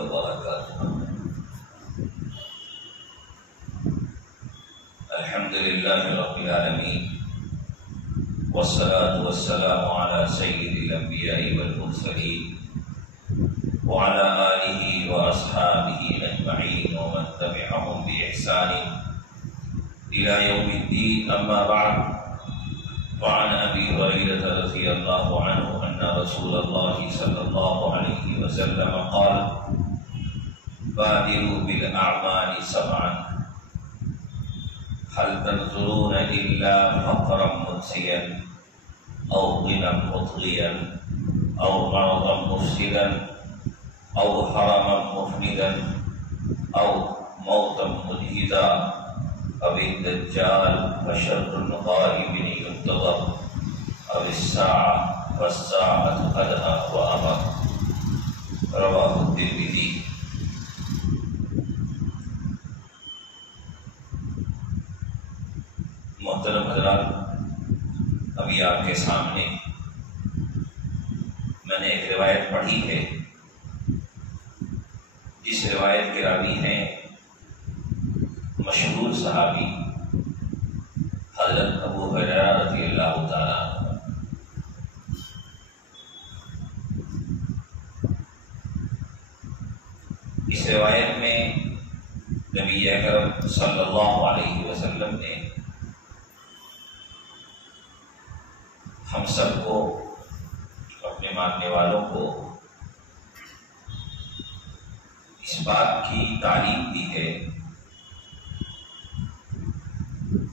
وبركاته. الحمد لله رب العالمين، والصلاة والسلام على سيد الأنبياء والمرسلين وعلى آله وأصحابه أجمعين ومن تبعهم بإحسان إلى يوم الدين. أما بعد، وعن أبي هريرة رضي الله عنه أن رسول الله صلى الله عليه وسلم قال: بادروا بالأعمال سبعا، هل تنظرون إلا فقرا منسيا أو غنى مطغيا أو مرضا مفسدا أو هرما مفندا أو موتا مجهدا أو الدجال فشر غائب ينتظر أو الساعة فالساعة أدهى وأمر. رواه الترمذي. محترم حضرات، ابھی آپ کے سامنے میں نے ایک روایت پڑھی ہے جس روایت کے راوی ہیں مشہور صحابی حضرت ابو ہریرہ رضی اللہ تعالیٰ عنہ. اس روایت میں نبی اکرم صلی اللہ علیہ وسلم نے ہم سب کو، اپنے ماننے والوں کو اس بات کی تعلیم دی ہے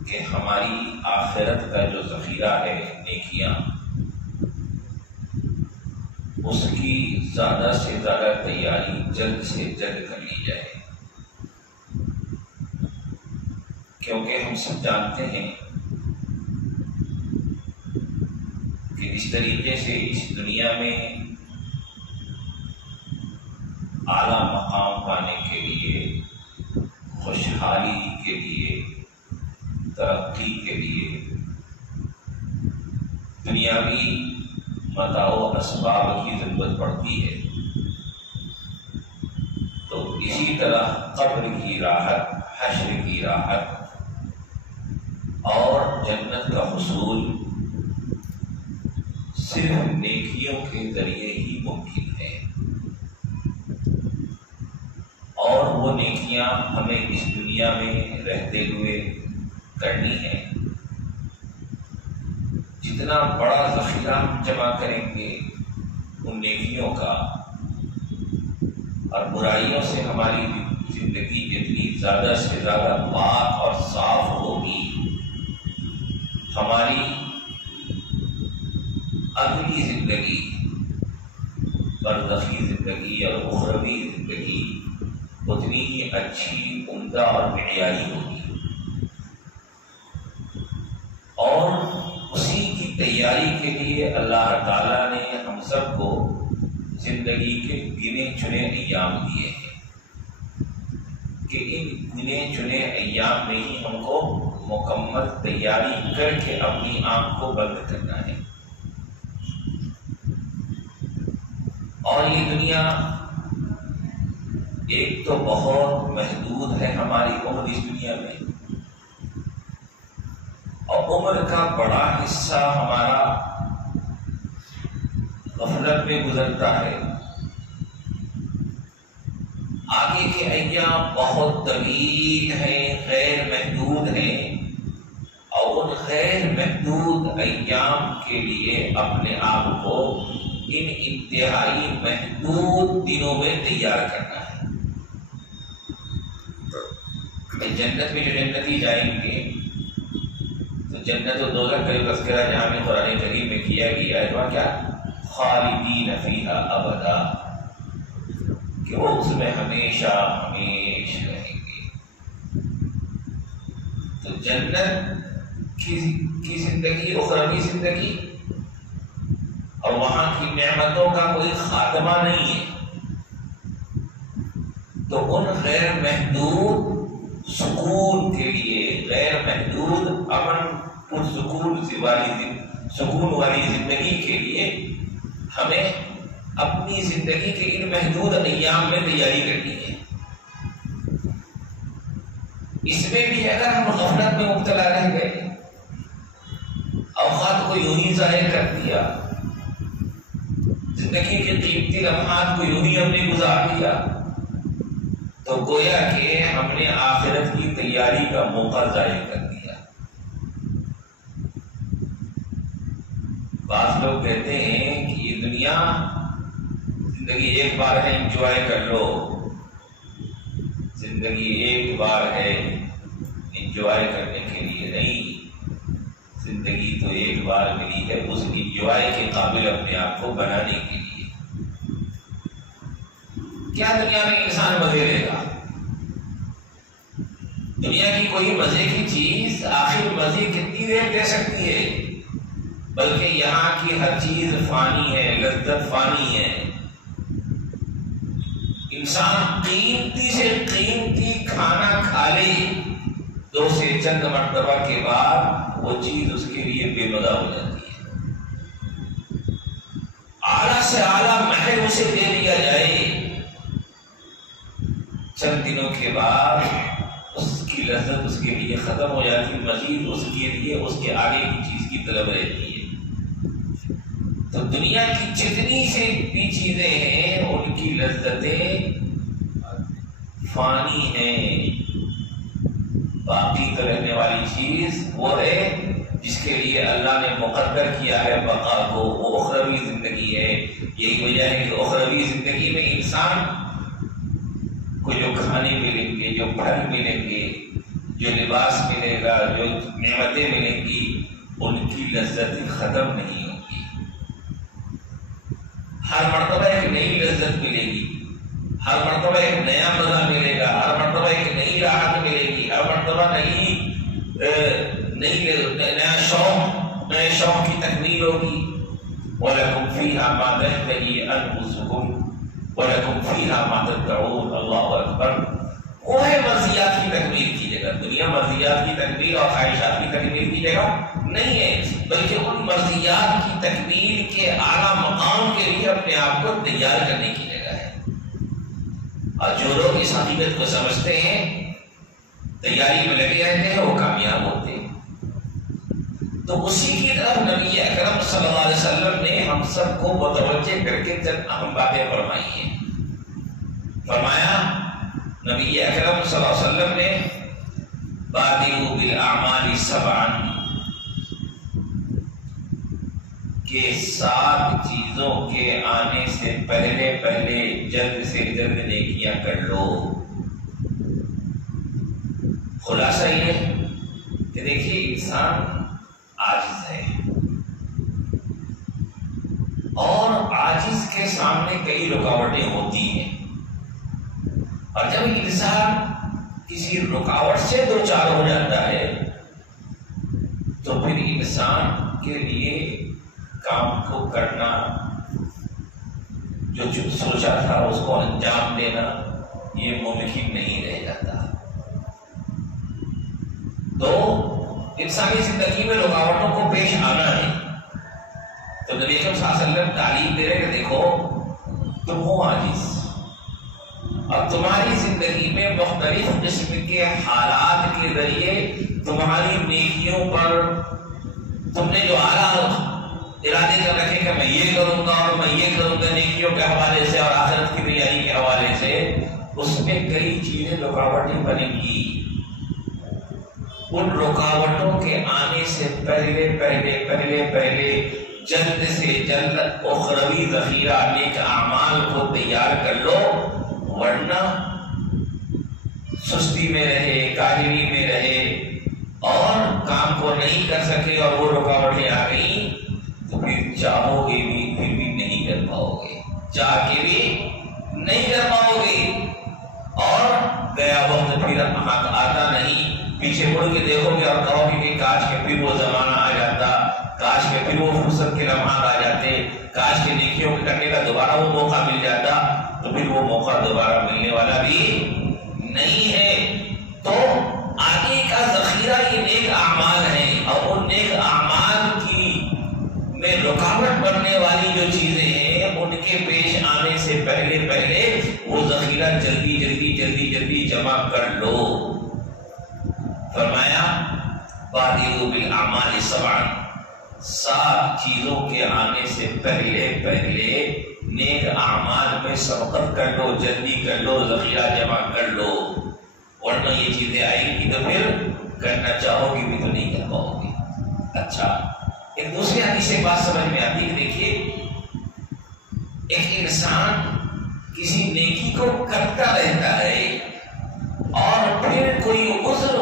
کہ ہماری آخرت کا جو ذخیرہ ہے نیکیاں، اس کی زیادہ سے زیادہ تیاری جلد سے جلد کر لی جائے، کیونکہ ہم سب جانتے ہیں کہ اس طریقے سے اس دنیا میں اعلیٰ مقام پانے کے لیے، خوشحالی کے لیے، ترقی کے لیے دنیاوی متاع و اسباب کی ضرورت پڑتی ہے. تو اسی طرح قبر کی راحت، حشر کی راحت اور جنت کا حصول صرف نیکیوں کے ذریعے ہی ممکن ہے، اور وہ نیکیاں ہمیں اس دنیا میں رہتے ہوئے کرنی ہے. جتنا بڑا ذخیرہ ہم جمع کریں گے ان نیکیوں کا، اور برائیوں سے ہماری زندگی جتنی زیادہ سے زیادہ پاک اور صاف ہوگی، ہماری اگلی زندگی، برزخی زندگی اور اخروی زندگی اتنی ہی اچھی، عمدہ اور معیاری ہوگی. اور اسی کی تیاری کے لیے اللہ تعالیٰ نے ہم سب کو زندگی کے گنے چنے ایام دیے ہیں کہ ان گنے چنے ایام میں ہی ہم کو مکمل تیاری کر کے اپنی آنکھ کو بند کرنا ہے. اور یہ دنیا ایک تو بہت محدود ہے، ہماری عمر اس دنیا میں، اور عمر کا بڑا حصہ ہمارا غفلت میں گزرتا ہے. آگے کے ایام بہت طویل ہیں، غیر محدود ہیں، اور ان غیر محدود ایام کے لیے اپنے آپ کو ان انتہائی محدود دنوں میں تیار کرنا ہے. جنت میں جو جنتی جائیں گے تو جنت و دوزخ کا جو تذکرہ جہاں میں قرآن کریم میں کیا گیا ہے، وہاں کیا خالدین فیہا ابدا، کہ وہ اس میں ہمیشہ ہمیشہ رہیں گے. تو جنت کی زندگی، اخروی زندگی، اور وہاں کی نعمتوں کا کوئی خاتمہ نہیں ہے. تو ان غیر محدود سکون کے لیے، غیر محدود امن پرسکون والی زندگی کے لیے ہمیں اپنے اپنی زندگی کے ان محدود ایام میں تیاری کرنی ہے۔ اس میں بھی اگر ہم غفلت میں مبتلا رہ گئے، اوقات کو یوں ہی ضائع کر دیا، زندگی کے قیمتی لمحات کو یوں ہی ہم نے گزار دیا، تو گویا کہ ہم نے آخرت کی تیاری کا موقع ضائع کر دیا۔ بعض لوگ کہتے ہیں کہ یہ دنیا زندگی ایک بار ہے، انجوائے کر لو۔ زندگی ایک بار ہے، انجوائے کرنے کے لیے نہیں، زندگی تو ایک بار ملی ہے اس انجوائے کے قابل اپنے آپ کو بنانے کے لیے۔ کیا دنیا میں انسان مزے لے گا؟ دنیا کی کوئی مزے کی چیز آخر مزے کتنی دیر دے سکتی ہے؟ بلکہ یہاں کی ہر چیز فانی ہے، لذت فانی ہے۔ انسان قیمتی سے قیمتی کھانا کھا لے، 2 سے چند مرتبہ کے بعد وہ چیز اس کے لیے بے مزہ ہو جاتی ہے۔ اعلیٰ سے اعلیٰ محل اسے دے دیا جائے، چند دنوں کے بعد اس کی لذت اس کے لیے ختم ہو جاتی، مزید اس کے لیے اس کے آگے کی چیز کی طلب رہتی ہے۔ تو دنیا کی جتنی سے بھی چیزیں ہیں ان کی لذتیں فانی ہیں، باقی تو رہنے والی چیز وہ ہے جس کے لیے اللہ نے مقرر کیا ہے بقا کو، وہ اخروی زندگی ہے۔ یہی وجہ ہے کہ اخروی زندگی میں انسان کو جو کھانے ملیں گے، جو پھل ملیں گے، جو لباس ملے گا، جو نعمتیں ملیں گی، ان کی لذتیں ختم نہیں ہوگی۔ ہر مرتبہ ایک نئی لذت ملے گی، ہر مرتبہ ایک نیا مزہ ملے گا، ہر مرتبہ ایک نئی راحت ملے گی، ہر مرتبہ نیا نئے شوق کی تکمیل ہوگی۔ وَلَكُمْ فِيهَا مَا تَشْتَهِي أَنفُسُكُمْ وَلَكُمْ فِيهَا مَا تَدَّعُونَ۔ اللہ اکبر۔ وہ ہے مرضیات کی تکمیل کی جگہ۔ دنیا مرضیات کی تکمیل اور خواہشات کی تکمیل کی جگہ نہیں ہے، بلکہ ان مرضیات کی تکمیل کے اعلیٰ مقام کے لیے اپنے آپ کو تیار کرنے کی جگہ ہے۔ اور جو لوگ اس حقیقت کو سمجھتے ہیں، تیاری میں لگے رہتے ہیں، وہ کامیاب ہوتے ہیں۔ تو اسی کی طرف نبی اکرم صلی اللہ علیہ وسلم نے ہم سب کو متوجہ کر کے چند اہم باتیں فرمائی ہیں۔ فرمایا نبی اکرم صلی اللہ علیہ وسلم نے بادئوا بالاعمال سبعا، کہ 7 چیزوں کے آنے سے پہلے جلد سے جلد نیکیاں کر لو۔ خلاصہ یہ کہ دیکھیے انسان عاجز ہے، اور عاجز کے سامنے کئی رکاوٹیں ہوتی ہیں، اور جب انسان کسی رکاوٹ سے دوچار ہو جاتا ہے تو پھر انسان کے لیے کام کو کرنا، جو سوچا تھا اس کو انجام دینا، یہ ممکن نہیں رہ جاتا۔ تو انسانی زندگی میں رکاوٹوں کو پیش آنا ہے۔ تو نبی صلی اللہ علیہ وسلم تعلیم دے رہے کہ دیکھو تم ہو عاجز، اور تمہاری زندگی میں مختلف قسم کے حالات کے ذریعے تمہاری نیکیوں پر تم نے جو اعلیٰ ارادے کر رکھے کہ میں یہ کروں گا اور میں یہ کروں گا نیکیوں کے حوالے سے اور آخرت کی تیاری کے حوالے سے، اس میں کئی چیزیں رکاوٹیں بنیں گی۔ ان رکاوٹوں کے آنے سے پہلے جلد سے جلد اخروی ذخیرہ نیک اعمال کو تیار کر لو، ورنہ سستی میں رہے، کاہلی میں رہے اور کام کو نہیں کر سکے اور وہ رکاوٹیں آ گئی تو پھر چاہو گے بھی پھر بھی نہیں کر پاؤ گے، چاہ کے بھی نہیں کر پاؤ گے، اور گیا وقت پھر آتا نہیں۔ پیچھے مڑ کے دیکھو گے اور کہو گے کہ کاش کے پھر وہ زمانہ آ جاتا، کاش کے پھر وہ فرصت کے لمحات آ جاتے، کاش کے نیکیوں کے کرنے کا دوبارہ وہ موقع مل جاتا، تو پھر وہ موقع دوبارہ ملنے والا بھی نہیں ہے۔ تو آگے کا ذخیرہ یہ نیک اعمال ہیں، اور ان نیک اعمال کی میں رکاوٹ بننے والی جو چیزیں ہیں ان کے پیش آنے پہلے وہ ذخیرہ جلدی جمع کر لو۔ فرمایا بادروا بالاعمال سبعا، 7 چیزوں کے آنے سے پہلے نیک اعمال میں سبقت کر لو، جلدی کر لو، ذخیرہ جمع کر لو، ورنہ یہ چیزیں آئیں گی تو پھر کرنا چاہو گی بھی تو نہیں کر پاؤ گی۔ اچھا، ایک دوسری حدیث سے بات سمجھ میں آتی ہے۔ دیکھیے، ایک انسان کسی نیکی کو کرتا رہتا ہے اور پھر کوئی عذر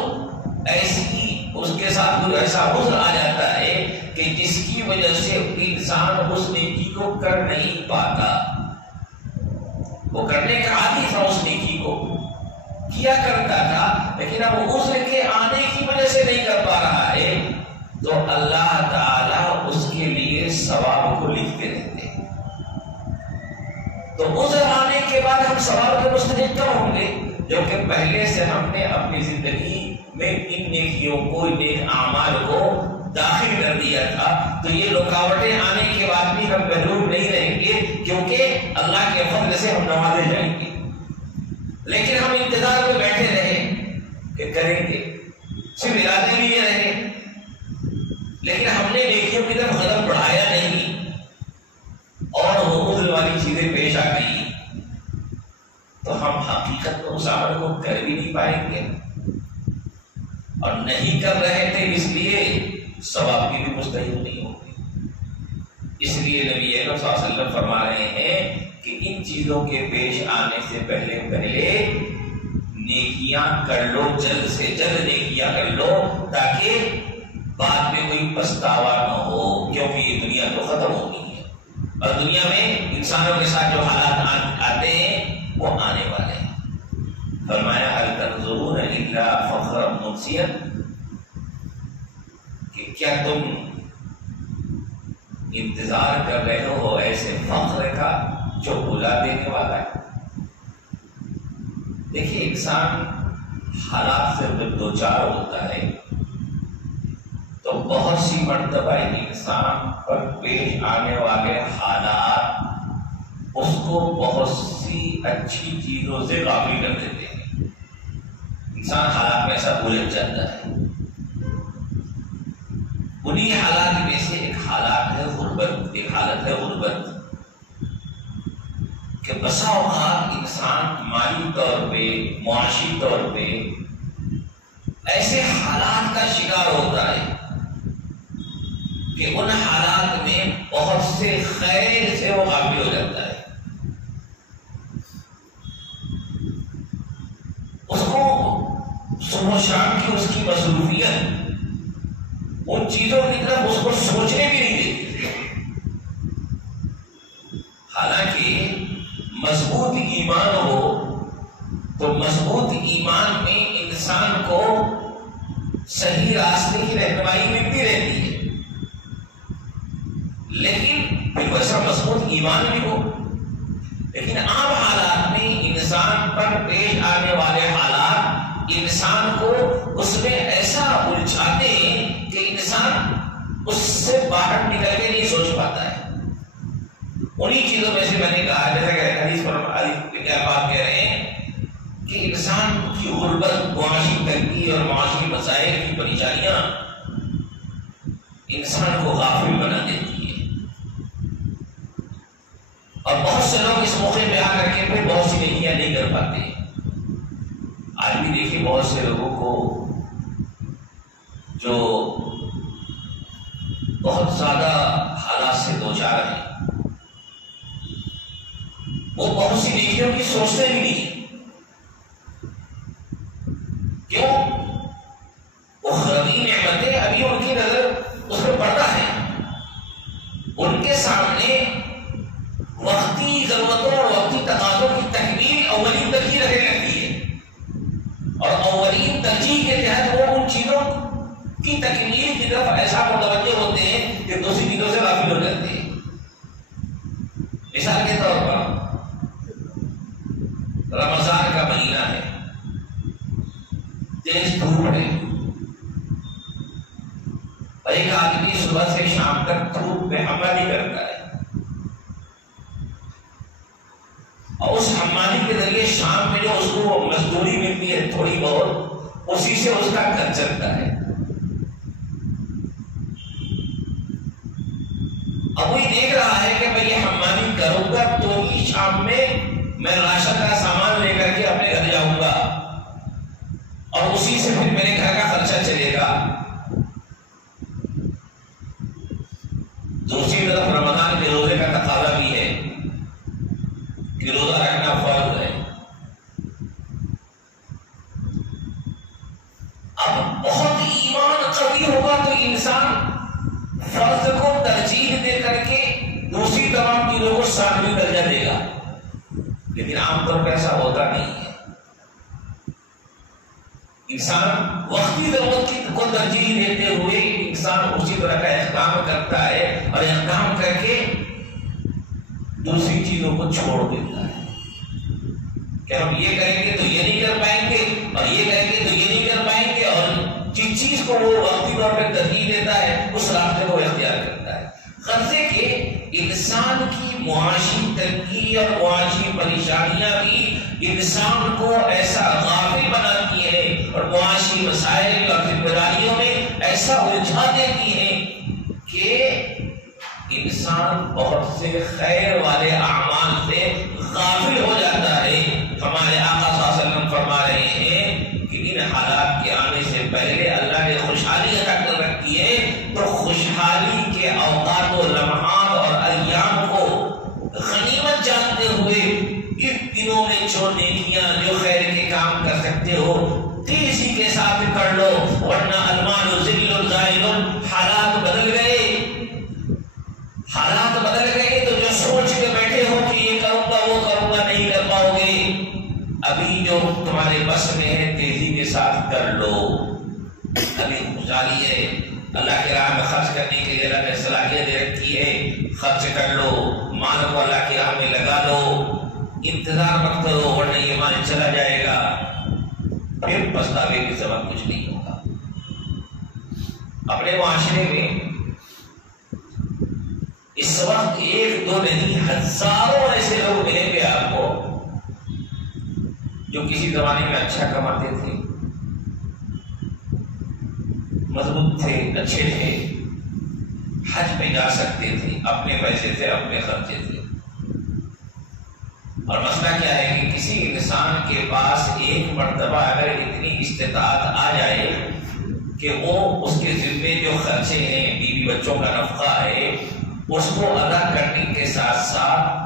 اس کے ساتھ کوئی ایسا عذر آ جاتا ہے کہ جس کی وجہ سے انسان اس نیکی کو کر نہیں پاتا۔ وہ کرنے کا عادی تھا، اس نیکی کو کیا کرتا تھا، لیکن اب عذر کے آنے کی وجہ سے نہیں کر پا رہا ہے، تو اللہ تعالیٰ اس کے لیے ثواب کو لکھتے رہتے ہیں۔ تو عذر آنے کے بعد ہم ثواب کے مستحق کب ہوں گے؟ جبکہ پہلے سے ہم نے اپنی زندگی میں ان نیکیوں کو، نیک اعمال کو داخل کر دیا تھا، تو یہ رکاوٹیں آنے کے بعد بھی ہم محروم نہیں رہیں گے، کیونکہ اللہ کے فضل سے ہم نوازے جائیں گے۔ لیکن ہم انتظار میں بیٹھے رہے کہ کریں گے، صرف ارادے بھی یہ رہے، لیکن ہم نے نیکیوں کی طرف قدم بڑھایا نہیں اور وہ عذر والی چیزیں پیش آ گئی، تو ہم حقیقت میں اس عمل کو کر بھی نہیں پائیں گے، اور نہیں کر رہے تھے اس لیے ثواب کی بھی مستحق نہیں ہوگی۔ اس لیے نبی اکرم صلی اللہ علیہ وسلم فرما رہے ہیں کہ ان چیزوں کے پیش آنے سے پہلے نیکیاں کر لو، جلد سے جلد نیکیاں کر لو، تاکہ بعد میں کوئی پچھتاوا نہ ہو، کیونکہ یہ دنیا تو ختم ہو گئی ہے، اور دنیا میں انسانوں کے ساتھ جو حالات آتے ہیں وہ آنے والے ہیں۔ فرمایا هل تنظرون الا فخرا منسیا، کہ کیا تم انتظار کر رہے ہو ایسے فخر کا جو بلا دینے والا ہے؟ دیکھیے، انسان حالات سے جب دوچار ہوتا ہے تو بہت سی مرتبہ انسان پر پیش آنے والے حالات اس کو بہت سی اچھی چیزوں سے غافل کر دیتے ہیں۔ انسان حالات میں ایسا الجھ جاتا ہے۔ انہی حالات میں سے ایک حالت ہے غربت، کہ بسا اوقات انسان مالی طور پہ، معاشی طور پہ ایسے حالات کا شکار ہوتا ہے کہ ان حالات میں بہت سے خیر سے وہ غافل ہو جاتا ہے۔ اس کو صبح و شام کی اس کی مصروفیت ان چیزوں کی طرف اس کو سوچنے بھی نہیں دیتی۔ حالانکہ مضبوط ایمان ہو تو مضبوط ایمان میں انسان کو صحیح راستے کی رہنمائی ملتی رہتی ہے، لیکن پھر ویسا مضبوط ایمان بھی ہو، لیکن عام حالات میں انسان پر پیش آنے والے حالات انسان کو اس میں ایسا الجھاتے ہیں کہ انسان اس سے باہر نکل کے نہیں سوچ پاتا ہے۔ انہی چیزوں میں سے میں نے کہا، جیسا کہ حدیث پر بات کہہ رہے ہیں کہ انسان کی غربت، معاشی تنگی اور معاشی مسائل کی پریشانیاں انسان کو غافل بنا دیتی ہے، اور بہت سے لوگ اس موقع پہ آ کر کے پھر بہت سی نیکیاں نہیں کر پاتے۔ آج بھی دیکھیے بہت سے لوگوں کو جو بہت زیادہ حالات سے دوچار ہیں، وہ بہت سی نیکیوں کی سوچتے بھی نہیں۔ کیوں؟ اخروی نعمتیں ابھی ان کی نظر اس میں پڑتا ہے، ان کے سامنے وقتی ضرورتوں اور وقتی تقاضوں کی تکمیل اولین ترجیح رکھنے لگتی ہے، اور اولین ترجیح کے تحت وہ ان چیزوں کی تکمیل کی طرف ایسا متوجہ ہوتے ہیں کہ دوسری چیزوں سے غافل ہو جاتے ہیں۔ مثال کے طور پر رمضان کا مہینہ ہے، تیز دھوپ ہے، اور ایک آدمی صبح سے شام تک دھوپ پہ عمل ہی کرتا ہے، ہے تھوڑی بہت، اسی سے اس کا گھر چلتا ہے۔ اب وہی دیکھ رہا ہے کہ میں یہ حمانی کروں گا تو ہی شام میں میں راشن کا سامان لے کر کے اپنے گھر جاؤں گا اور اسی سے پھر میرے گھر کا خرچہ چلے گا۔ دوسری طرف رمضان کے روزے کا تقاضا بھی ہے کہ روزہ رکھنا فرض ہے۔ اب بہت ایمان قوی ہوگا تو انسان فرض کو ترجیح دے کر کے دوسری تمام چیزوں کو ثانوی درجہ دے گا، لیکن عام طور پر ایسا ہوتا نہیں ہے۔ انسان وقتی ضرورت کو ترجیح دیتے ہوئے انسان اسی طرح کا احکام کرتا ہے اور احکام کر کے دوسری چیزوں کو چھوڑ دیتا ہے کہ ہم یہ کریں گے تو یہ نہیں کر پائیں گے اور یہ کریں گے تو یہ نہیں کر پائیں گے، اور جس چیز کو وہ وقتی طور پہ ترجیح دیتا ہے اس راستے کو اختیار کرتا ہے۔ غرضے کہ انسان کی معاشی تنگی اور معاشی پریشانیاں بھی انسان کو ایسا غافل بناتی ہیں اور معاشی مسائل اور ذمہ داریوں میں ایسا الجھا دیتی ہیں کہ انسان بہت سے خیر والے اعمال سے غافل ہو جاتا ہے۔ ہمارے آقا صلی اللہ علیہ وسلم فرما رہے ہیں کہ ان حالات کے آنے سے پہلے اللہ نے خوشحالی عطا کر رکھی ہے، تو خوشحالی کے اوقات و لمحات اور ایام کو غنیمت جانتے ہوئے ان دنوں میں جو نیکیاں جو خیر کے کام کر سکتے ہو تیزی کے ساتھ کر لو، ورنہ المال ذل زائل، حالات بدل گئے، حالات بدل گئے تو جو سوچ کے بیٹھے ہو کہ یہ کروں گا وہ کروں گا نہیں کر پاؤ گے۔ ابھی جو تمہارے بس میں ہے تیزی کے ساتھ کر لو۔ ابھی خوشحالی ہے، اللہ کے راہ میں خرچ کرنے کے لیے اللہ نے صلاحیت دے رکھی ہے، خرچ کر لو، مال کو اللہ کی راہ میں لگا لو، انتظار مت کرو ورنہ یہ مال چلا جائے گا، پھر پچھتاوے کے سبب کچھ نہیں ہوگا۔ اپنے معاشرے میں اس وقت ایک دو نہیں ہزاروں ایسے لوگ ملیں گے آپ کو جو کسی زمانے میں اچھا کماتے تھے، مضبوط تھے، اچھے تھے، حج میں جا سکتے تھے، اپنے پیسے تھے، اپنے خرچے تھے، اور مسئلہ کیا ہے کہ کسی انسان کے پاس ایک مرتبہ اگر اتنی استطاعت آ جائے کہ وہ اس کے ذمے جو خرچے ہیں، بیوی بچوں کا نفقہ ہے، اس کو ادا کرنے کے ساتھ ساتھ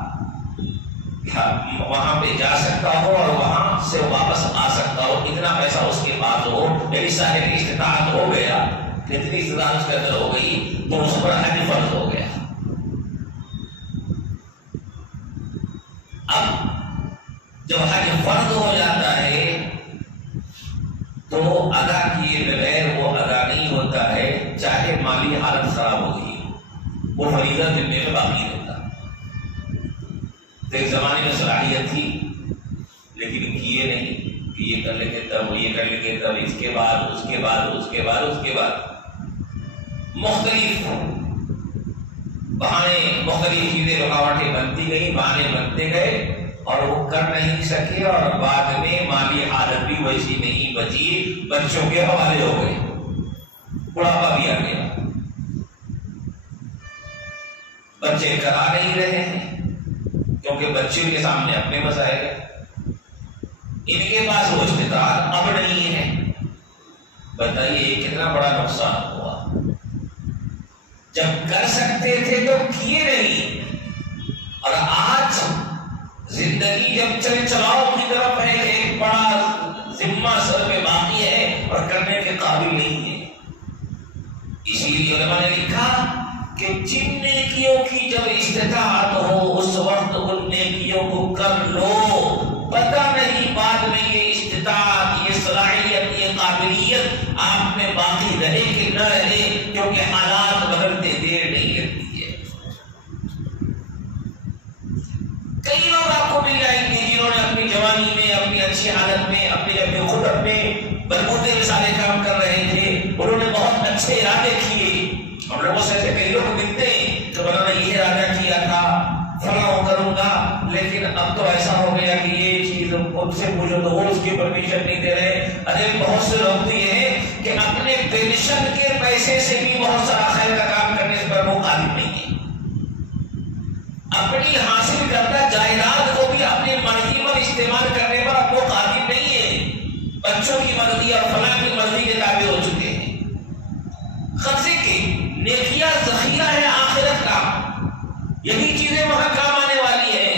وہاں پہ جا سکتا ہو اور وہاں سے واپس آ سکتا ہو، اتنا پیسہ اس کے پاس ہو، میری صاحب استطاعت ہو گیا، اتنی استطاعت اس کے اندر ہو گئی تو اس پر حج فرض ہو گیا۔ اب جب حج فرض ہو جاتا ہے تو ادا کیے بغیر وہ ادا نہیں ہوتا ہے، چاہے مالی حالت خراب ہوگی، وہ فریضہ ذمے میں باقی رہتا۔ تو ایک زمانے میں صلاحیت تھی لیکن کیے نہیں کہ یہ کر لیں گے تب، یہ کر لیں گے تب، اس کے بعد اس کے بعد اس کے بعد اس کے بعد مختلف بہانے، مختلف چیزیں رکاوٹیں بنتی گئی، بہانے بنتے گئے اور وہ کر نہیں سکے، اور بعد میں مالی حالت بھی ویسی نہیں بچی، بچوں کے حوالے ہو گئے، بڑھاپا بھی آ گیا، بچے کرا نہیں رہے ہیں کیونکہ بچوں کے سامنے اپنے مسائل ہیں، ان کے پاس وہ استطاعت اب نہیں ہے۔ بتائیے یہ کتنا بڑا نقصان ہوا، جب کر سکتے تھے تو کیے نہیں، اور آج زندگی جب چل چلاؤ کی طرف ہے، ایک بڑا ذمہ سر پہ باقی ہے اور کرنے کے قابل نہیں ہے۔ اسی لیے علماء نے لکھا کہ جن نیکیوں کی جب استطاعت ہو اس وقت ان نیکیوں کو کر لو، پتہ نہیں بعد میں یہ استطاعت، یہ صلاحیت، یہ قابلیت آپ میں باقی رہے کہ نہ رہے، کیونکہ حالات بدلتے دیر نہیں لگتی ہے۔ کئی لوگ آپ کو مل جائیں گے جنہوں نے اپنی جوانی میں، اپنی اچھی حالت میں، اپنے خود اپنے بلبوتے سارے کام کر رہے تھے، انہوں نے بہت اچھے ارادے کیے۔ ہم لوگوں سے ایسے کئی لوگ ملتے ہیں کہ انہوں نے یہ ارادہ کیا تھا فلاں کروں گا، لیکن اب تو ایسا ہو گیا کہ یہ چیز ان سے پوچھو تو وہ اس کی پرمیشن نہیں دے رہے. ارے بہت سے لوگ تو یہ ہیں کہ اپنے پینشن کے پیسے سے بھی بہت سارا خیر کا کام کرنے پر وہ قادر نہیں ہے. اپنی حاصل کردہ جائیداد کو بھی اپنی مرضی پر استعمال کرنے پر اب وہ قادر نہیں ہے. بچوں کی مرضی اور فلاں کی مرضی کے تابع ہو چکے ہیں. خرچے کی نیکیاں ذخیرہ ہے آخرت کا. یہی چیزیں وہاں کام آنے والی ہیں.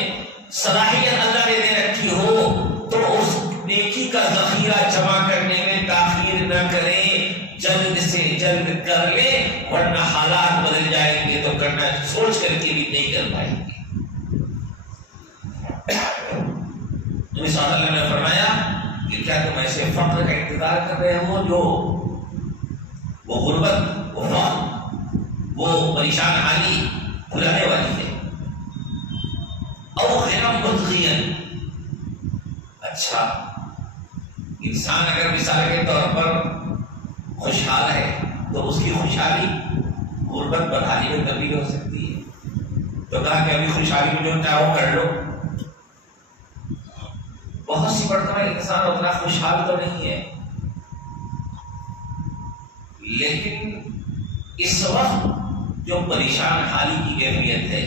صلاحیت اللہ نے دے رکھی ہو تو اس نیکی کا ذخیرہ جمع کرنے میں تاخیر نہ کریں. جلد سے جلد کر لیں ورنہ حالات بدل جائیں گے تو کرنا سوچ کر کے بھی نہیں کر پائیں گے. نبی صلی اللہ علیہ وسلم نے فرمایا کہ کیا تم ایسے فقر کا انتظار کر رہے ہو جو وہ غربت وہ فقر وہ پریشان حالی بھلانے والی ہے. او غیر مدغین. اچھا انسان اگر مثال کے طور پر خوشحال ہے تو اس کی خوشحالی غربت بدحالی میں تبدیل ہو سکتی ہے. تو کہا کہ ابھی خوشحالی میں جو چاہو کر لو. بہت سی مرتبہ انسان اتنا خوشحال تو نہیں ہے لیکن اس وقت جو پریشان حالی کی کیفیت ہے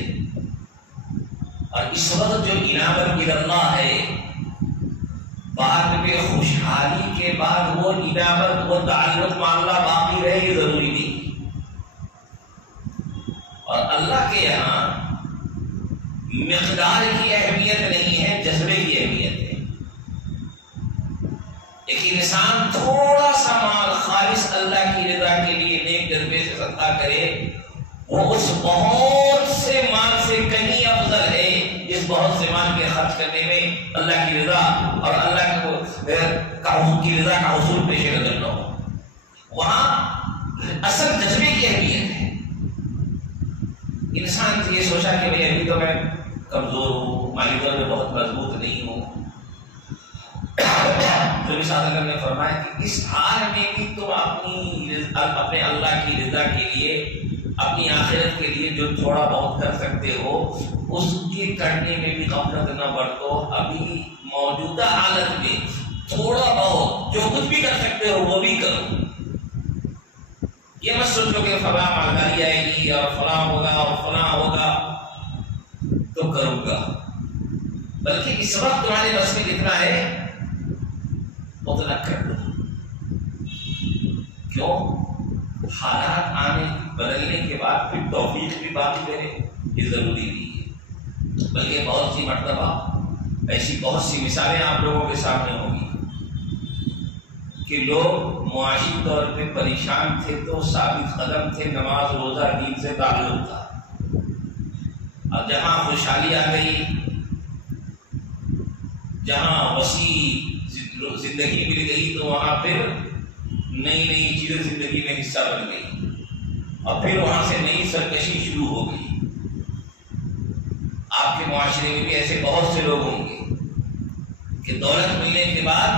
اور اس وقت جو انابت اللہ ہے بعد میں خوشحالی کے بعد وہ انابت وہ تعلق معاملہ باقی رہے یہ ضروری نہیں. اور اللہ کے یہاں مقدار کی اہمیت نہیں ہے جذبے کی اہمیت ہے. ایک انسان تھوڑا سا مال خالص اللہ کی رضا کے لیے نیک جذبے سے صدقہ کرے وہ اس بہت سے مال سے کہیں افضل ہے جس بہت سے مال کے خرچ کرنے میں اللہ کی رضا اور اللہ کی رضا کا حصول پیش نظر نہ ہو. وہاں اصل جذبے کی اہمیت ہے. انسان یہ سوچا کہ بھائی ابھی تو میں کمزور ہوں مالی طور پہ بہت مضبوط نہیں ہوں. نبی صلی اللہ علیہ وسلم نے فرمایا کہ اس حال میں بھی تم اپنے اللہ کی رضا کے لیے اپنی آخرت کے لیے جو تھوڑا بہت کر سکتے ہو اس کے کرنے میں بھی غفلت نہ برتو. ابھی موجودہ حالت میں تھوڑا بہت جو کچھ بھی کر سکتے ہو وہ بھی کرو. یہ مت سوچو کہ فلاں مالداری آئے گی اور فلاں ہوگا اور فلاں ہوگا تو کروں گا. بلکہ اس وقت تمہارے بس میں جتنا ہے اتنا کر دو. کیوں؟ حالات آنے بدلنے کے بعد پھر توفیق بھی باقی رہے یہ ضروری نہیں ہے. بلکہ بہت سی مرتبہ ایسی بہت سی مثالیں آپ لوگوں کے سامنے ہوں گی کہ لوگ معاشی طور پہ پریشان تھے تو ثابت قدم تھے, نماز روزہ دین سے تعلق تھا. اور جہاں خوشحالی آ گئی, جہاں وسیع زندگی مل گئی تو وہاں پھر نئی نئی چیزیں زندگی میں حصہ بن گئی اور پھر وہاں سے نئی سرکشی شروع ہو گئی. آپ کے معاشرے میں بھی ایسے بہت سے لوگ ہوں گے کہ دولت ملنے کے بعد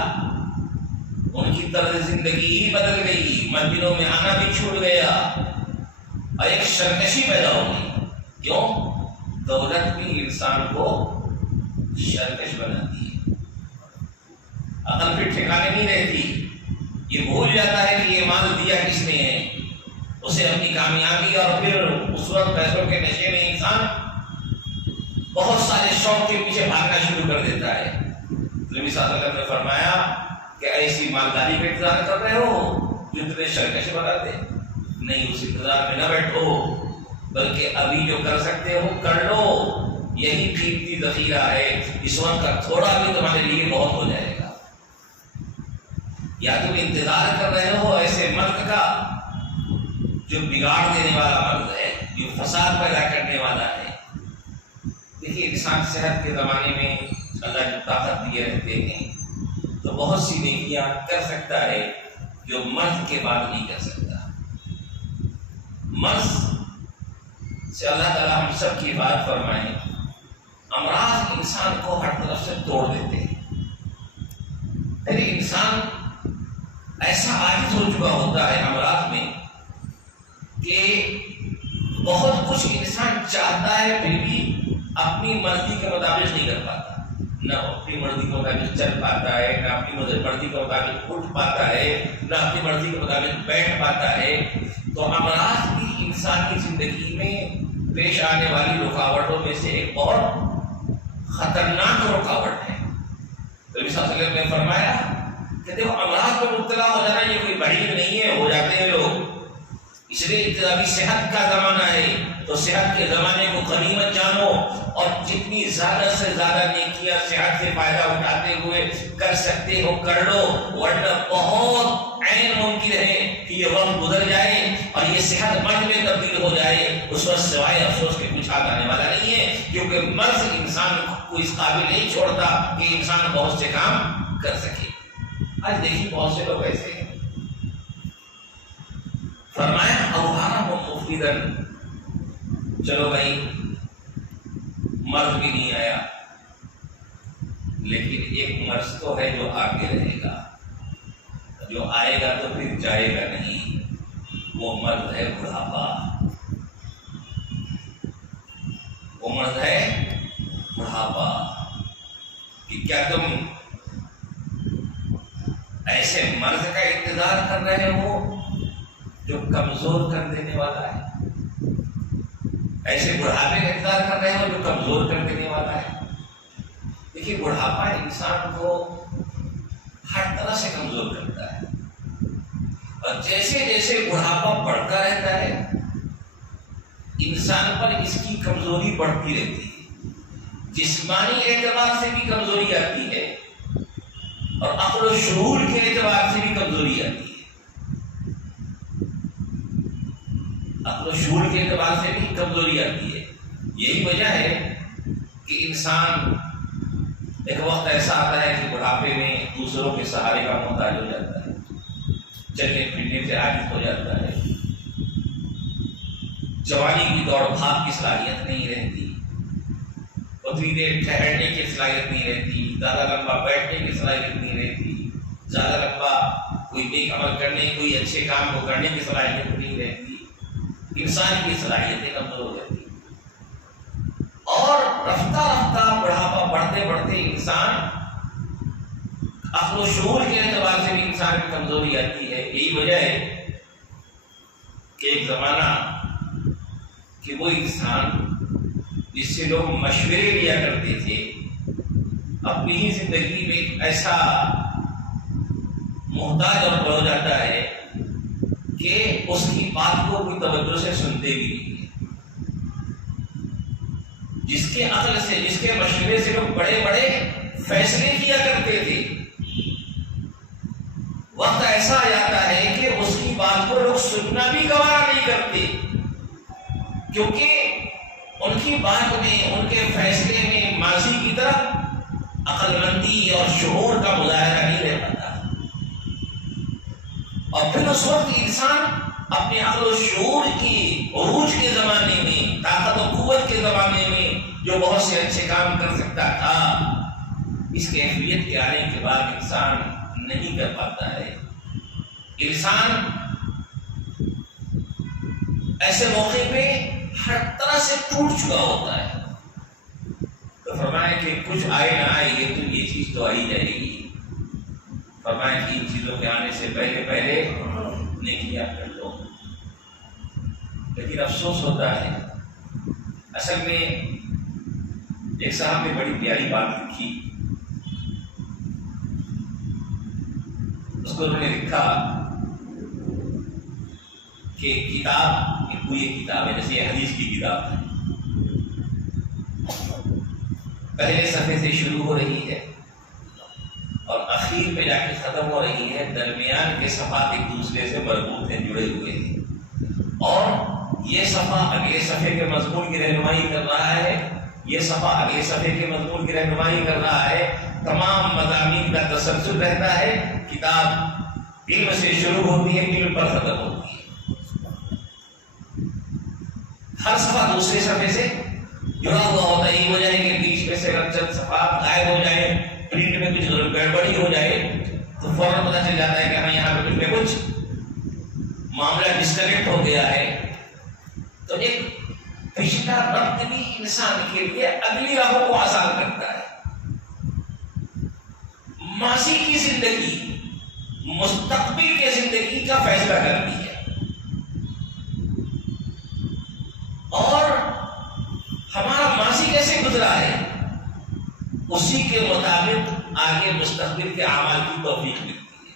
ان کی طرز زندگی ہی بدل گئی, مسجدوں میں آنا بھی چھوٹ گیا اور ایک سرکشی پیدا ہو گئی. کیوں؟ دولت بھی انسان کو سرکش بناتی ہے. عقل پھر ٹھکانے نہیں رہتی, یہ بھول جاتا ہے کہ یہ مال دیا کس نے ہے. اسے اپنی کامیابی اور پھر اس وقت پیسوں کے نشے میں انسان بہت سارے شوق کے پیچھے بھاگنا شروع کر دیتا ہے. نبی صلی اللہ علیہ وسلم نے فرمایا کہ ایسی مالداری کا انتظار کر رہے ہو جو تمہیں سرکش بناتے نہیں, اس انتظار میں نہ بیٹھو بلکہ ابھی جو کر سکتے ہو کر لو. یہی قیمتی ذخیرہ ہے, اس وقت کا تھوڑا بھی تمہارے لیے بہت ہو جائے گا. یا تم انتظار کر رہے ہو ایسے مرد کا جو بگاڑ دینے والا مرد ہے, جو فساد پیدا کرنے والا ہے. دیکھیے انسان صحت کے زمانے میں اللہ جو طاقت دیے رہتے ہیں تو بہت سی نیکیاں کر سکتا ہے جو مرد کے بعد نہیں کر سکتا. مرد سے اللہ تعالیٰ ہم سب کی بات فرمائیں. امراض انسان کو ہر طرف سے توڑ دیتے ہیں. پھر انسان ایسا عاجز ہو چکا ہوتا ہے امراض میں کہ بہت کچھ انسان چاہتا ہے پھر بھی اپنی مرضی کے مطابق نہیں کر پاتا. نہ اپنی مرضی کے کے مطابق چل پاتا ہے، نہ اپنی مرضی کے مطابق اٹھ پاتا ہے، نہ اپنی مرضی کے مطابق بیٹھ پاتا ہے، تو امراض بھی انسانی زندگی میں پیش آنے والی رکاوٹوں میں سے ایک اور خطرناک رکاوٹ ہے۔ نبی صلی اللہ علیہ وسلم نے فرمایا کہ دیکھو امراض میں مبتلا ہو جانا یہ کوئی بعید نہیں ہے، ہو جاتے ہیں لوگ، اس لیے ابھی صحت کا زمانہ ہے تو صحت کے زمانے کو غنیمت جانو اور جتنی زیادہ سے زیادہ نیکیاں صحت سے فائدہ اٹھاتے ہوئے کر سکتے ہو کر لو، ورنہ بہت عین ممکن ہے کہ یہ وقت گزر جائے اور یہ صحت مرض میں تبدیل ہو جائے، اس وقت سوائے افسوس کے کچھ ہاتھ آنے والا نہیں ہے، کیونکہ مرض انسان کو اس قابل نہیں چھوڑتا کہ انسان بہت سے کام کر سکے۔ آج دیکھیے بہت سے لوگ ایسے ہیں، فرمایا اوہارا مفیدن، چلو بھائی مرض بھی نہیں آیا لیکن ایک مرض تو ہے جو آگے رہے گا، جو آئے گا تو پھر جائے گا نہیں، وہ مرض ہے بڑھاپا، وہ مرض ہے بڑھاپا۔ کہ کیا تم ایسے مرض کا انتظار کر رہے ہو جو کمزور کر دینے والا ہے؟ ایسے بڑھاپے کا انتظار کر رہے ہو جو کمزور کر دینے والا ہے؟ دیکھیے بڑھاپا انسان کو ہر طرح سے کمزور کرتا ہے، اور جیسے جیسے بڑھاپا بڑھتا رہتا ہے انسان پر اس کی کمزوری بڑھتی رہتی ہے، جسمانی اعتبار سے بھی کمزوری آتی ہے اور عقل و شعور کے اعتبار سے بھی کمزوری آتی ہے، عقل و شعور کے اعتبار سے بھی کمزوری آتی ہے۔ یہی وجہ ہے کہ انسان ایک وقت ایسا آتا ہے کہ بڑھاپے میں دوسروں کے سہارے کا محتاج ہو جاتا ہے، چلنے پھرنے سے عاجز ہو جاتا ہے، جوانی کی دوڑ بھاگ کی صلاحیت نہیں رہتی، اتنی دیر ٹھہرنے کی صلاحیت نہیں رہتی، زیادہ لمبا بیٹھنے کی صلاحیت نہیں رہتی، زیادہ لمبا کوئی نیک عمل کرنے، کوئی اچھے کام کو کرنے کی صلاحیت نہیں رہتی، انسان کی صلاحیتیں کمزور ہو جاتی ہیں، اور رفتہ رفتہ بڑھاپا بڑھتے بڑھتے انسان عقل و شعور کے اعتبار سے بھی انسان کی کمزوری آتی ہے۔ یہی وجہ ہے کہ ایک زمانہ کہ وہ انسان جس سے لوگ مشورے لیا کرتے تھے اپنی ہی زندگی میں ایسا محتاج اور ہو جاتا ہے کہ اس کی بات کو کوئی توجہ سے سنتے بھی نہیں ہے، جس کے عقل سے جس کے مشورے سے لوگ بڑے بڑے فیصلے کیا کرتے تھے، وقت ایسا آ جاتا ہے کہ اس کی بات کو لوگ سننا بھی گوارا نہیں کرتے، کیونکہ ان کی بات میں ان کے فیصلے میں ماضی کی طرح عقل مندی اور شعور کا مظاہرہ نہیں رہ پاتا، اور پھر اس وقت انسان اپنے عقل و شعور کی عروج کے زمانے میں، طاقت و قوت کے زمانے میں جو بہت سے اچھے کام کر سکتا تھا، اس کیفیت کے آنے کے بعد انسان نہیں کر پاتا ہے۔ انسان ایسے موقع پہ ہر طرح سے ٹوٹ چکا ہوتا ہے، تو فرمایا کہ کچھ آئے نہ آئے یہ چیز تو آئی جائے گی، فرمایا کہ ان چیزوں کے آنے سے پہلے پہلے نیکیاں کر لو۔ لیکن افسوس ہوتا ہے، اصل میں ایک صاحب نے بڑی پیاری بات لکھی، اس کو انہوں نے لکھا کہ کتاب ایک کوئی کتاب ہے، جیسے یہ حدیث کی کتاب ہے، پہلے صفحے سے شروع ہو رہی ہے اور اخیر میں جا کے ختم ہو رہی ہے، درمیان کے صفحات ایک دوسرے سے مربوط ہیں، جڑے ہوئے ہیں، اور یہ صفحہ اگلے صفحے کے مضمون کی رہنمائی کر رہا ہے، یہ صفحہ اگلے صفحے کے مضمون کی رہنمائی کر رہا ہے، تمام مضامین کا تسلسل رہتا ہے، کتاب علم سے شروع ہوتی ہے، علم پر ختم ہوتی ہے، ہر صفحہ دوسرے صفحے سے جڑا ہوا ہوتا ہے۔ یہ وجہ ہے کہ بیچ میں سے اگر چند صفحات غائب ہو جائے، پرنٹ میں کچھ گڑبڑی ہو جائے تو فوراً پتہ چل جاتا ہے کہ ہمیں یہاں پہ کچھ معاملہ ڈسکنیکٹ ہو گیا ہے، تو ایک پچھلا ربط بھی انسان کے لیے اگلی راہوں کو آسان کرتا ہے۔ ماضی کی زندگی مستقبل کی زندگی کا فیصلہ کرتی ہے، اور ہمارا ماضی کیسے گزرا ہے اسی کے مطابق آگے مستقبل کے اعمال کی توفیق ملتی ہے۔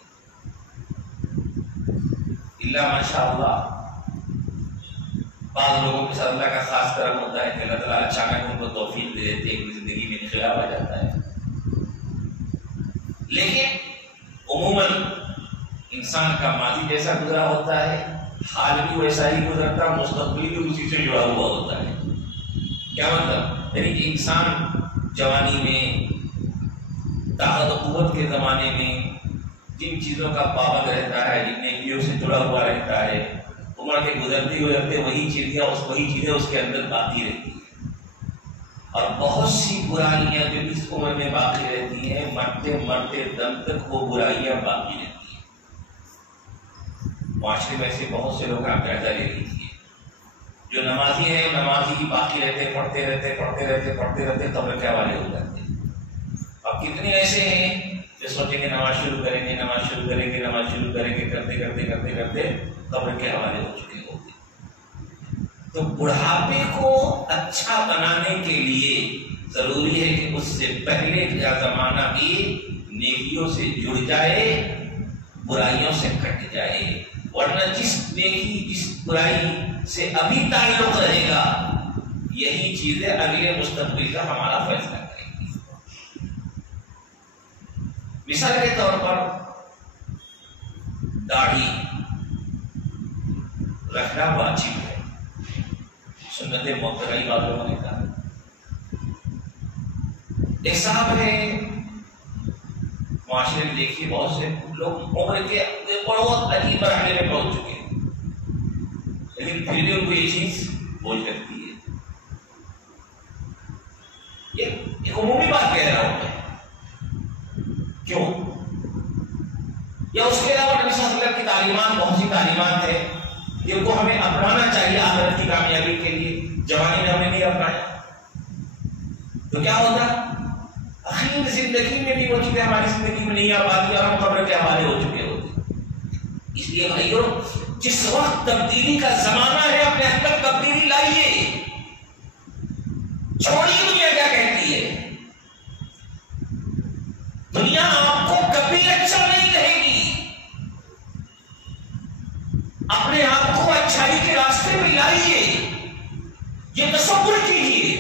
اللہ ماشاءاللہ بعض لوگوں کے ساتھ اللہ کا خاص کرم ہوتا ہے کہ اللہ تعالیٰ اچانک ان کو توفیق دے دیتے ہیں، ان کی زندگی میں انقلاب آ جاتا ہے، لیکن عموماً انسان کا ماضی جیسا گزرا ہوتا ہے حال بھی ویسا ہی گزرتا، مستقبل بھی اسی سے جڑا ہوا ہوتا ہے۔ کیا مطلب؟ یعنی کہ انسان جوانی میں طاقت و قوت کے زمانے میں جن چیزوں کا پابند رہتا ہے، جن نیکیوں سے جڑا ہوا رہتا ہے، عمر کے گزرتے گزرتے وہی چیزیں اس کے اندر باقی رہتی ہیں، اور بہت سی برائیاں جو اس عمر میں باقی رہتی ہیں مرتے مرتے دم تک وہ برائیاں باقی رہتی ہیں۔ معاشرے میں ایسے بہت سے لوگ آپ جائزہ لے لیجیے، جو نمازی ہیں نمازی باقی رہتے، پڑھتے رہتے قبر کے حوالے ہو جاتے ہیں۔ اب کتنے ایسے ہیں جو سوچیں گے نماز شروع کریں گے، کرتے قبر کے حوالے ہو چکے ہوتے۔ تو بڑھاپے کو اچھا بنانے کے لیے ضروری ہے کہ اس سے پہلے کا زمانہ بھی نیکیوں سے جڑ جائے، برائیوں سے کٹ جائے، ورنہ جس نیکی جس برائی سے ابھی تعلق رہے گا یہی چیزیں اگلے مستقبل کا ہمارا فیصلہ کریں گی۔ مثال کے طور پر داڑھی رکھنا واجب ہے، سنت مؤکدہ بعض لوگوں نے کہا۔ ایک صاحب ہے معاشرے میں دیکھیے بہت سے لوگ عمر کے بہت عجیب مرحلے میں پہنچ چکے ہیں، لیکن پھر بھی ان کو یہ چیز بوجھ لگتی ہے۔ ایک عمومی بات کہہ رہا ہوں میں، کیوں؟ یا اس کے علاوہ نبی صلی اللہ علیہ وسلم کی تعلیمات، بہت سی تعلیمات ہیں جن کو ہمیں اپنانا چاہیے آخرت کی کامیابی کے لیے، جوانی میں ہم نے نہیں اپنایا تو کیا ہوتا؟ آخر زندگی میں بھی وہ چیزیں ہماری زندگی میں نہیں آ پاتی اور ہم قبر کے حوالے ہو چکے ہوتے۔ اس لیے بھائیو، جس وقت تبدیلی کا زمانہ ہے اپنے اندر تبدیلی لائیے، چھوڑیے دنیا کیا کہتی ہے۔ دنیا آپ کو کبھی اچھا نہیں کہے گی، اپنے آپ کو اچھائی کے راستے میں لائیے، یہ تصور کیجیے،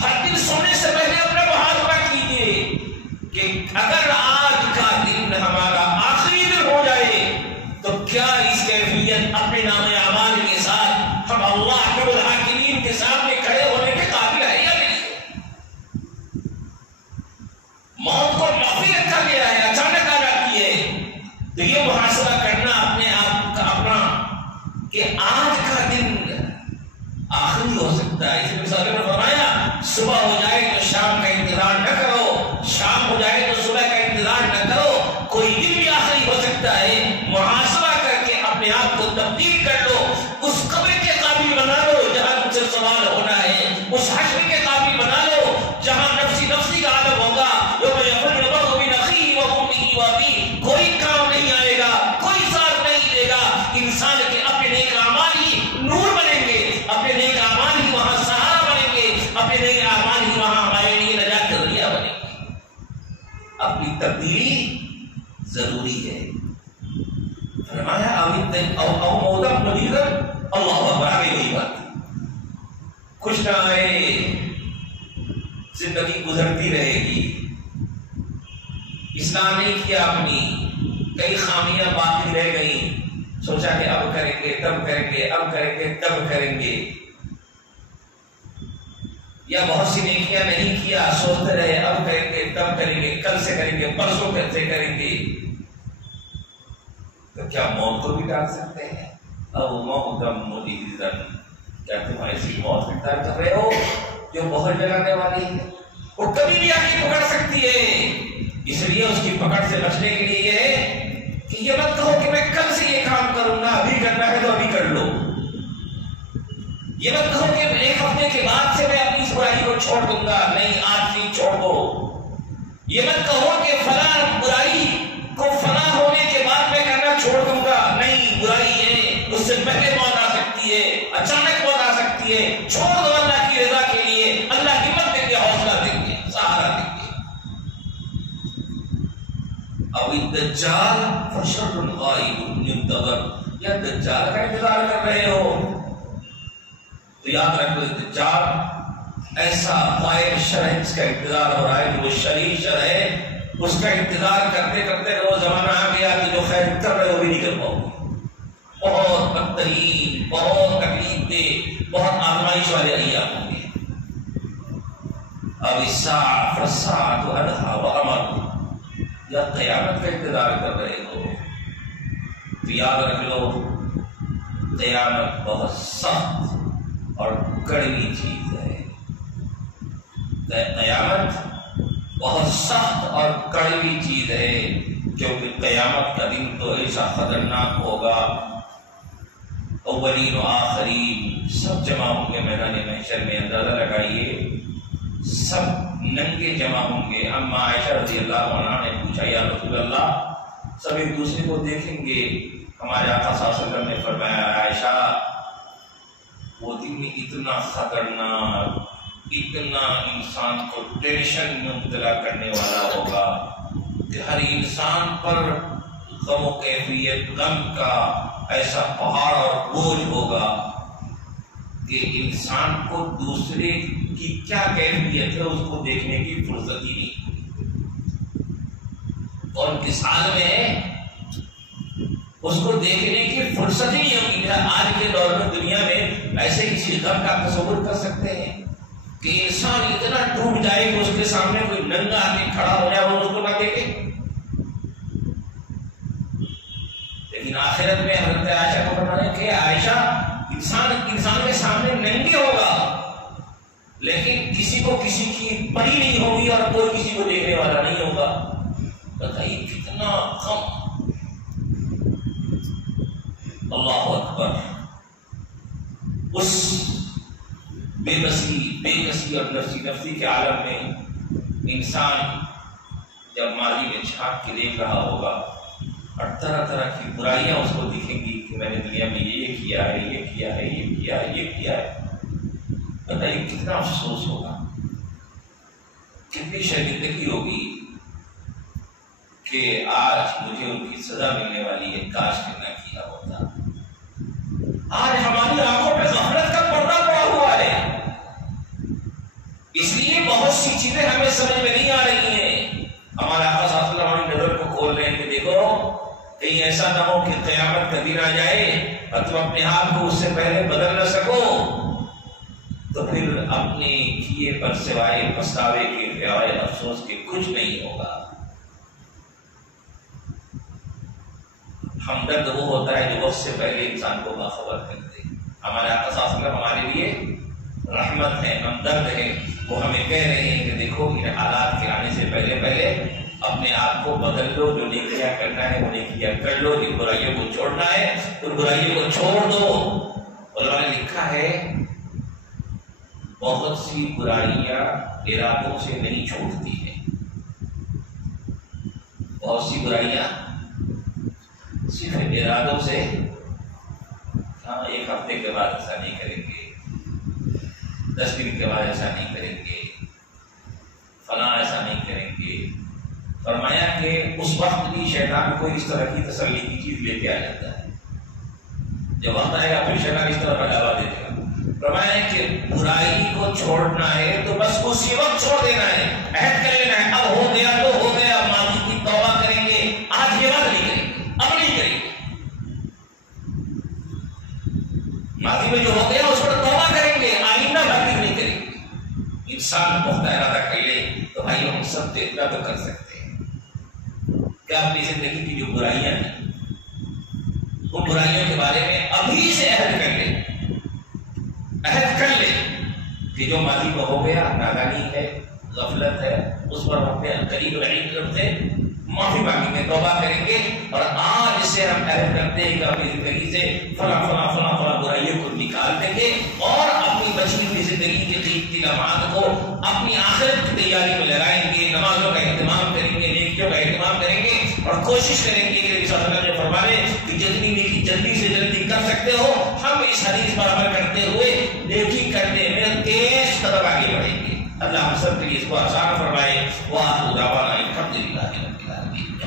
ہر دن سونے سے پہلے اپنا محاسبہ کیجیے کہ اگر آج کا دن ہمارا آخری دن ہو جائے تو کیا اس کیفیت اپنے نام اعمال کے ساتھ ہم اللہ کے الحاکمین کے سامنے کھڑے ہونے کے قابل ہے یا نہیں؟ موت کو مغفرت کا لیا ہے، اچانک آ جاتی ہے، تو یہ محاسبہ کرنا اپنے آپ کا اپنا کہ آج کا دن آخری ہو سکتا ہے۔ اس میں مثال نے فرمایا صبح ہو جائے تو شام کا انتظار نہ کرو، شام ہو جائے تو صبح کا انتظار نہ کرو، کوئی دن بھی آخری ہو سکتا ہے۔ محاسبہ کر کے اپنے آپ کو تبدیل کر لو، اس قبر کے قابل بنا لو جہاں تم سے سوال ہونا ہے، اس حشر کے قابل بنا لو جہاں نفسی نفسی کا عالم ہوگا۔ کوئی کام نہیں آئے گا، کوئی ساتھ نہیں دے گا، انسان کے اپنے نیک اعمال ہی نور بنیں گے، اپنے نیک اعمال ہی وہاں سہارا بنیں گے، اپنے نیک اعمال ہی وہاں ہمارے لیے نجات کا ذریعہ بنیں گے۔ اپنی تبدیلی ضروری ہے۔ فرمایا او موتا مدیرا، اللہ اکبر، آگے وہی بات، کچھ نہ آئے، زندگی گزرتی رہے گی، اصلاح نہیں کیا اپنی، کئی خامیاں باقی رہ گئیں، سوچا کہ اب کریں گے تب کریں گے، اب کریں گے تب کریں گے، یا بہت سی نیکیاں نہیں کیا، سوچتے رہے اب کریں گے تب کریں گے، کل سے کریں گے، پرسوں سے کریں گے، تو کیا موت کو بھی ٹال سکتے ہیں؟ او موتا مدیرا، کیا تم ایسی موت انتظار کر رہے ہو جو بہت جلانے والی ہے؟ وہ کبھی بھی آپ کی پکڑ سکتی ہے، اس لیے اس کی پکڑ سے بچنے کے لیے یہ ہے کہ یہ مت کہو کہ میں کل سے یہ کام کروں گا، ابھی کرنا ہے تو ابھی کر لو۔ یہ مت کہو کہ ایک ہفتے کے بعد سے میں اپنی اس برائی کو چھوڑ دوں گا، نہیں، آج ہی چھوڑ دو۔ یہ مت کہو کہ فلاں برائی کو فلاں ہونے کے بعد میں کرنا چھوڑ دوں گا، نہیں، برائی ہے، اس سے پہلے موت آ سکتی ہے، اچانک موت آ سکتی ہے، چھوڑ دو اللہ کی رضا کے لیے، اللہ ہمت دیں گے، حوصلہ دیں گے، سہارا دیں گے۔ اب الدجال فشر غائب ينتظر، یا دجال کا انتظار کر رہے ہو تو یاد رکھو دجال ایسا غائب شرح جس کا انتظار ہو رہا ہے کہ وہ شرعی شرح ہے، اس کا انتظار کرتے کرتے وہ زمانہ آ گیا کہ جو خیر کر رہے ہو بھی نہیں کر پاؤ گے، بہت بدترین، بہت تکلیف دہ، بہت آزمائش والے ایام ہوں گے۔ اب الساعة فالساعة أدهى وأمر، یا قیامت کا انتظار کر رہے ہو تو یاد رکھ لو قیامت بہت سخت اور کڑوی چیز ہے۔ قیامت بہت سخت اور کڑوی چیز ہے، کیونکہ قیامت کا دن تو ایسا خطرناک ہوگا، اولین و آخرین سب جمع ہوں گے میدان محشر میں۔ اندازہ لگائیے سب ننگے جمع ہوں گے۔ اما عائشہ رضی اللہ عنہا نے پوچھا یا رسول اللہ، سب ایک دوسرے کو دیکھیں گے؟ ہمارے آقا صلی اللہ علیہ وسلم نے فرمایا عائشہ وہ دن اتنا خطرناک، اتنا انسان کو ٹینشن میں مبتلا کرنے والا ہوگا کہ ہر انسان پر غم و کیفیت، غم کا ایسا پہاڑ اور بوجھ ہوگا کہ انسان کو دوسرے کی کیا کیفیت ہے اس کو دیکھنے کی فرصت ہی نہیں ہوگی، اور کس حال میں ہے اس کو دیکھنے کی فرصت ہی نہیں ہوگی۔ آج کے دور میں دنیا میں ایسے کسی غم کا تصور کر سکتے ہیں کہ انسان اتنا ٹوٹ جائے کہ اس کے سامنے کوئی ننگا آدمی کھڑا ہو جائے اور اس کو نہ دیکھے؟ لیکن آخرت میں حضرت عائشہ کو فرمایا کہ عائشہ انسان کے سامنے ننگے ہوگا لیکن کسی کو کسی کی پڑی نہیں ہوگی اور کوئی کسی کو دیکھنے والا نہیں ہوگا۔ بتائیے کتنا غم۔ اللہ اکبر۔ اس بے کسی اور نفسی کے عالم میں انسان جب ماضی میں جھانک کے دیکھ رہا ہوگا اور طرح طرح کی برائیاں اس کو دکھیں گی کہ میں نے دنیا میں یہ کیا ہے، یہ کیا ہے، یہ کیا ہے، یہ کیا ہے، بتائیے کتنا افسوس ہوگا، کتنی شرمندگی ہوگی کہ آج مجھے ان کی سزا ملنے والی ہے، کاش کہ نہ کیا ہوتا۔ آج ہماری آنکھوں پہ غفلت کا پردہ پڑا ہوا ہے، اس لیے بہت سی چیزیں ہمیں سمجھ میں نہیں آ رہی ہیں۔ ہمارے آقا صلی اللہ علیہ وسلم ہماری نظر کو کھول رہے ہیں کہ دیکھو کہیں ایسا نہ ہو کہ قیامت کا دن آ جائے اور تم اپنے آپ کو اس سے پہلے بدل نہ سکو، تو پھر اپنے کیے پر سوائے پچھتاوے کے، سوائے افسوس کے کچھ نہیں ہوگا۔ ہمدرد وہ ہوتا ہے جو وقت سے پہلے انسان کو باخبر کر دے۔ ہمارے آقا صلی اللہ علیہ وسلم ہمارے لیے رحمت ہے، ہمدرد ہے، وہ ہمیں کہہ رہے ہیں کہ دیکھو ان حالات کے آنے سے پہلے اپنے آپ کو بدل لو، جو نیکیاں کرنا ہے وہ نیکیاں کر لو، جن برائیوں کو چھوڑنا ہے ان برائیوں کو چھوڑ دو۔ علماء نے لکھا ہے بہت سی برائیاں ارادوں سے نہیں چھوٹتی ہیں، بہت سی برائیاں صرف ارادوں سے، ہاں ایک ہفتے کے بعد ایسا نہیں کریں گے، 10 دن کے بعد ایسا نہیں کریں گے، فلاں ایسا نہیں کریں گے۔ فرمایا کہ اس وقت بھی شیطان کو اس طرح کی تسلی کی چیز لے کے آ جاتا ہے، جب وقت آئے گا پھر شیطان اس طرح بڑھاوا دے دے گا۔ فرمایا کہ برائی کو چھوڑنا ہے تو بس اسی وقت چھوڑ دینا ہے، عہد کر لینا ہے، اب ہو گیا تو ہو گیا، ماضی کی توبہ کریں گے، آج یہ بات نہیں کریں گے، اب نہیں کریں گے، ماضی میں جو ہو گیا اس پر توبہ کریں گے، آئندہ بھرگز نہیں کریں گے۔ انسان پختہ ارادہ کر لے تو بھائی ہم سب اتنا تو کر سکتے ہیں کہ اپنی زندگی کی جو برائیاں ہیں ان برائیوں کے بارے میں ابھی سے عہد کر لے، عہد کر لے کہ جو ماضی میں ہو گیا نادانی ہے، غفلت ہے، اس پر ہم اپنے قریب رحیم سے معافی مانگیں گے، توبہ کریں گے، اور آج سے ہم عہد کرتے ہیں کہ اپنی زندگی سے فلاں فلاں فلاں فلاں برائیوں کو نکال دیں گے اور اپنی بچی ہوئی زندگی کے قیمتی لمحات کو اپنی آخرت کی تیاری میں لگائیں گے، نمازوں کا اہتمام کریں گے، نیکیوں کا اہتمام کریں گے اور کوشش کریں گے کہ رسول اللہ نے فرمانے کہ جتنی نیکی جلدی سے جلدی کر سکتے ہو، ہم اس حدیث پر عمل کرتے ہوئے نیکی کرنے میں تیز قدم آگے بڑھیں گے۔ اللہ ہم سب کے لیے اس کو آسان فرمائے۔ وآخر دعوانا الحمد للہ رب العالمین۔